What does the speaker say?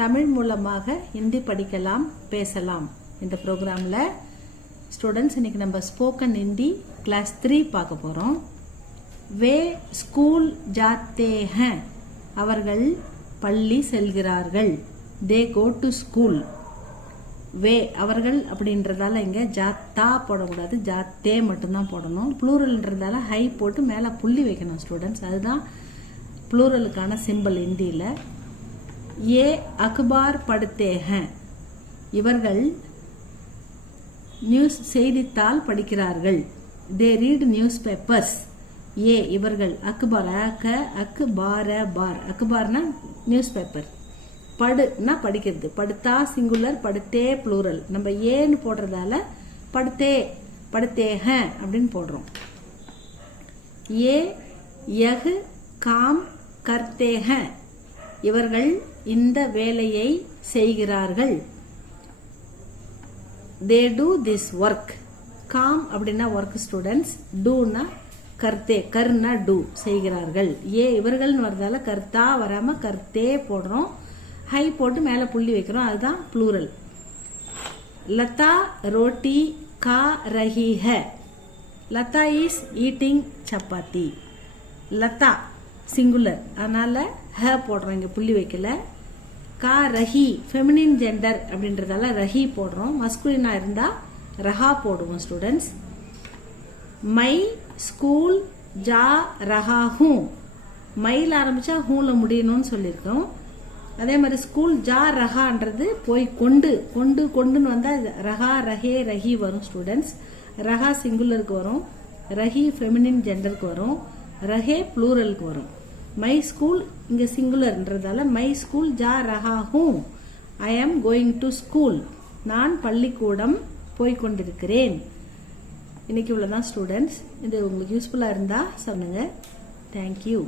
தமிழ் மூலமாக ஹிந்தி படிக்கலாம் பேசலாம் இந்த ப்ரோக்ராம்ல ஸ்டூடெண்ட்ஸ் இன்னைக்கு நம்ம ஸ்போக்கன் ஹிந்தி கிளாஸ் 3 பார்க்க போறோம். வே ஸ்கூல் ஜாத்தே हैं அவர்கள் பள்ளி செல்கிறார்கள். தே கோ டு ஸ்கூல். வே அவர்கள் அப்படின்றதால இங்க ஜாத்தா போடக்கூடாது, ஜாத்தே மட்டும்தான் போடணும். ப்ளூரல்ன்றதால ஹை போட்டு மேலே புள்ளி வைக்கணும் ஸ்டூடெண்ட்ஸ். அதுதான் ப்ளூரலுக்கான சிம்பிள் ஹிந்தியில். ஏ அக்பார் படுத்தே हैं இவர்கள் நியூஸ் செய்தித்தாள் படிக்கிறார்கள். They read newspapers. ஏ இவர்கள் அக்பார் அக்பார பார் அக்பார்னா நியூஸ் பேப்பர். படுனா படிக்கிறது. படுத்தா சிங்குலர், படுத்தே ப்ளூரல். நம்ம ஏன்னு போடுறதால படுத்தே हैं அப்படின்னு போடுறோம். ஏ யஹ் காம் கர்த்தே हैं இவர்கள் இந்த வேலையை செய்கிறார்கள். They do this work. Com அப்படின்னா ஒர்க் ஸ்டூடெண்ட்ஸ், டூனா கர்த்தே, கர்னா டூ செய்கிறார்கள். ஏ இவர்கள்னு வரதால கர்த்தா வராம கர்த்தே போடுறோம். ஹை போட்டு மேல புள்ளி வைக்கிறோம். அதுதான் ப்ளூரல். லதா ரோட்டி கா ரஹி है. Latha is eating chapati. Latha singular, அதனால ஹ போடுறோம், இங்க புள்ளி வைக்கல. கா ரஹி ஃபெமினின் ஜெண்டர் அப்படின்றதால ரஹி போடுறோம். மஸ்குலினா இருந்தா ரஹா போடுவோம் ஸ்டூடெண்ட்ஸ். மை ஸ்கூல் ஜா ரஹா ஹூ. மைல ஆரம்பிச்சா ஹூல முடியணும்னு சொல்லியிருக்கோம். அதே மாதிரி ஸ்கூல் ஜா ரஹான்றது போய் கொண்டுன்னு வந்தா ரஹா ரஹே ரஹி வரும் ஸ்டூடெண்ட்ஸ். ரஹா சிங்குலருக்கு வரும், ரஹி ஃபெமினின் ஜெண்டருக்கு வரும், ரஹே ப்ளூரலுக்கு வரும். மை ஸ்கூல் இங்க சிங்குலர்ன்றதால மை ஸ்கூல் ஜா ரஹா ஹூ. I am going to school. நான் பள்ளிக்கூடம் போய்கொண்டிருக்கிறேன். இன்னைக்கு இவ்வளவுதான் ஸ்டூடெண்ட்ஸ். இது உங்களுக்கு யூஸ்ஃபுல்லா இருந்தா சொல்லுங்க. தேங்க்யூ.